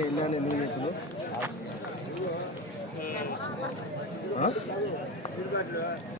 ఇప్పుడే వెళ్ళాను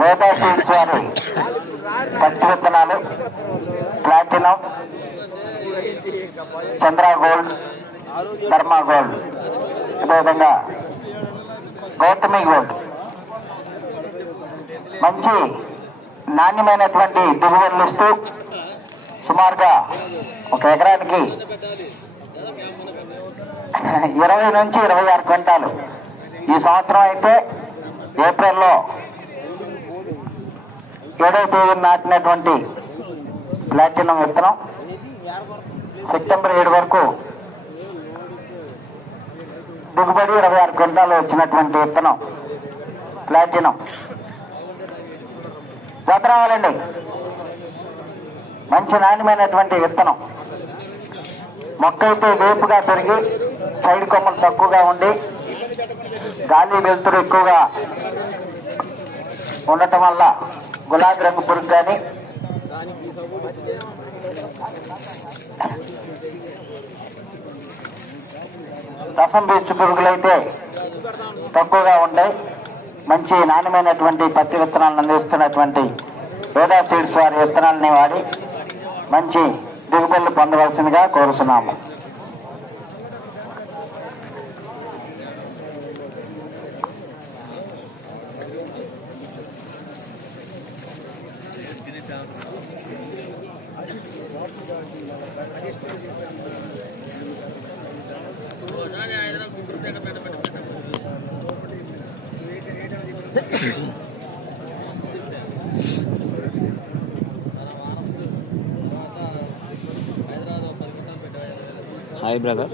వేదాశీస్ వారి పత్తి విత్తనాలు platinum Chandra gold Dharma gold అదేవిధంగా గౌతమి గోల్డ్. మంచి నాణ్యమైనటువంటి దిగుబడులు ఇస్తూ సుమారుగా ఒక ఎకరానికి ఇరవై నుంచి ఇరవై ఆరు క్వింటాలు. ఈ సంవత్సరం అయితే ఏప్రిల్లో ఏడవ తేదీ నాటినటువంటి ప్లాటినం విత్తనం సెప్టెంబర్ ఏడు వరకు దిగుబడి ఇరవై ఆరు క్వింటాలు వచ్చినటువంటి విత్తనం ప్లాటినం. జత రావాలండి మంచి నాణ్యమైనటువంటి విత్తనం. మొక్క అయితే వేపుగా పెరిగి సైడ్ కొమ్మలు తక్కువగా ఉండి గాలి వెలుతురు ఎక్కువగా ఉండటం వల్ల గులాబీ రంగు పురుగు కానీ. రసం పీచు పురుగులైతే తక్కువగా ఉంటాయి మంచి నాణ్యమైనటువంటి పత్తి విత్తనాలను అందిస్తున్నటువంటి వేదా సీడ్స్ వారి విత్తనాలని వాడి మంచి దిగుబడులు పొందవలసిందిగా కోరుతున్నాము హాయ్ బ్రదర్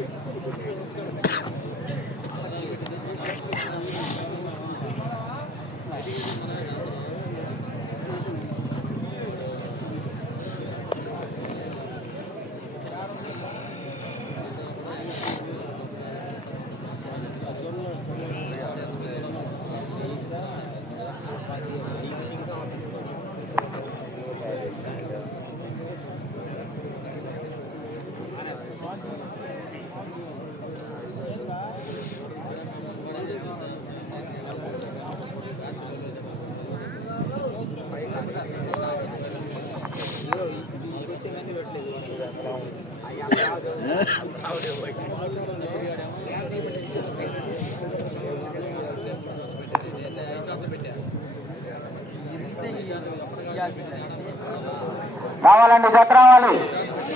కావాలండి జత రావాలి.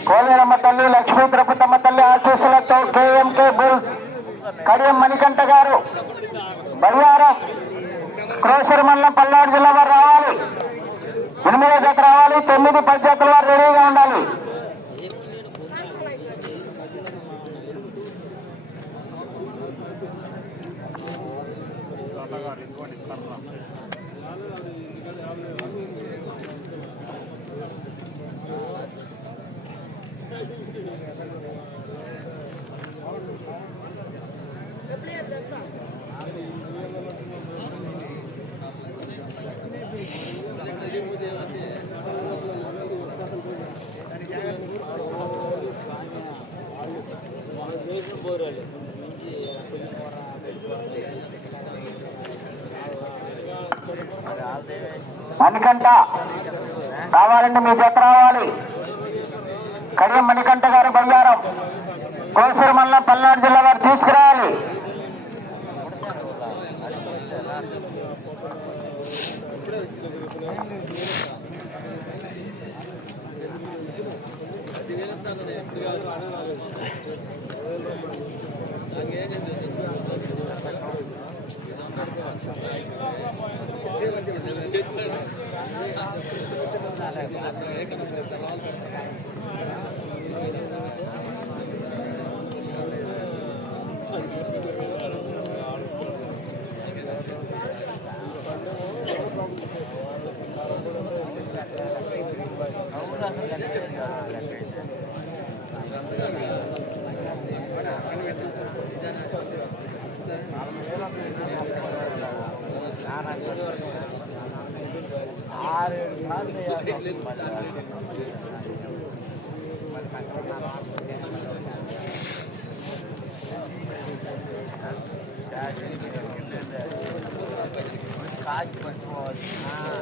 కోలేరమ్మ తల్లి లక్ష్మీ తిరుపతమ్మ తల్లి ఆశీస్సులతో కేఎంకే బుల్. కడియం మణికంఠ గారు. బయ్యారం క్రోసర్ మండలం పల్నాడు జిల్లా వారు రావాలి. ఎనిమిదో జత రావాలి తొమ్మిది పది వారు రెడీగా ఉండాలి. మణికంట కావాలంటే మీ జత రావాలి. కడియం మణికంఠ గారు బయ్యారం కోసూరు మండలం పల్నాడు జిల్లా వారు తీసుకురావాలి. ஆறு காசு பண்ணுவோம்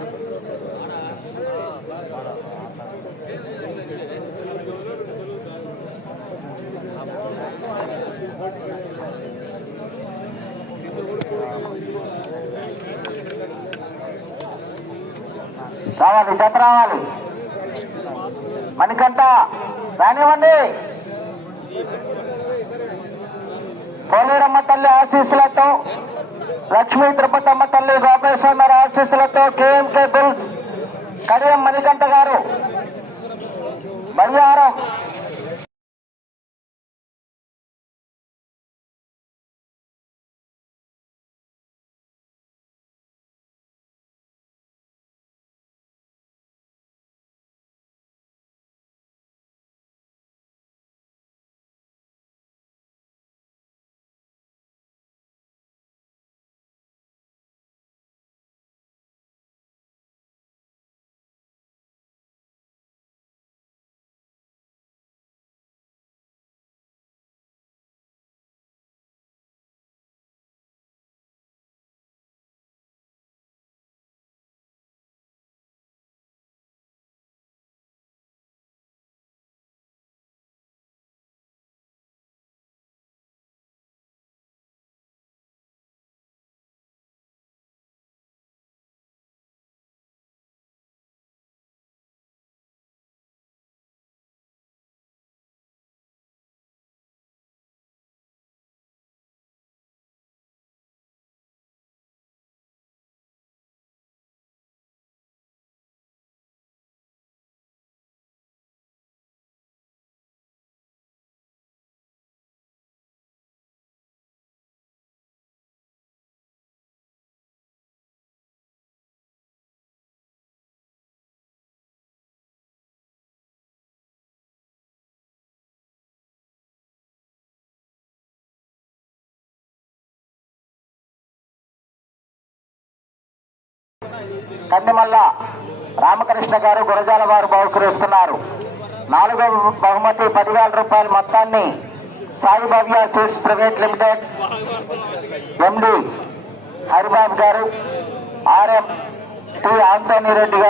రావాలి జత రావాలి. మణికంఠ రానివ్వండి. పోలేరమ్మ తల్లి ఆశీస్సులతో లక్ష్మీ తిరుపతమ్మ తల్లి గోపేశ్వర ఆశీస్సులతో కేఎంకే బిల్స్ కడియం మణికంఠ గారు బయ్యారం కందిమల్ల రామకృష్ణ గారు గురజాల వారు బహుకరిస్తున్నారు. నాలుగో బహుమతి పదివేల రూపాయల మొత్తాన్ని Sai Bhavya sweets private limited MD Haribabu garu RM T Antony Reddy గారు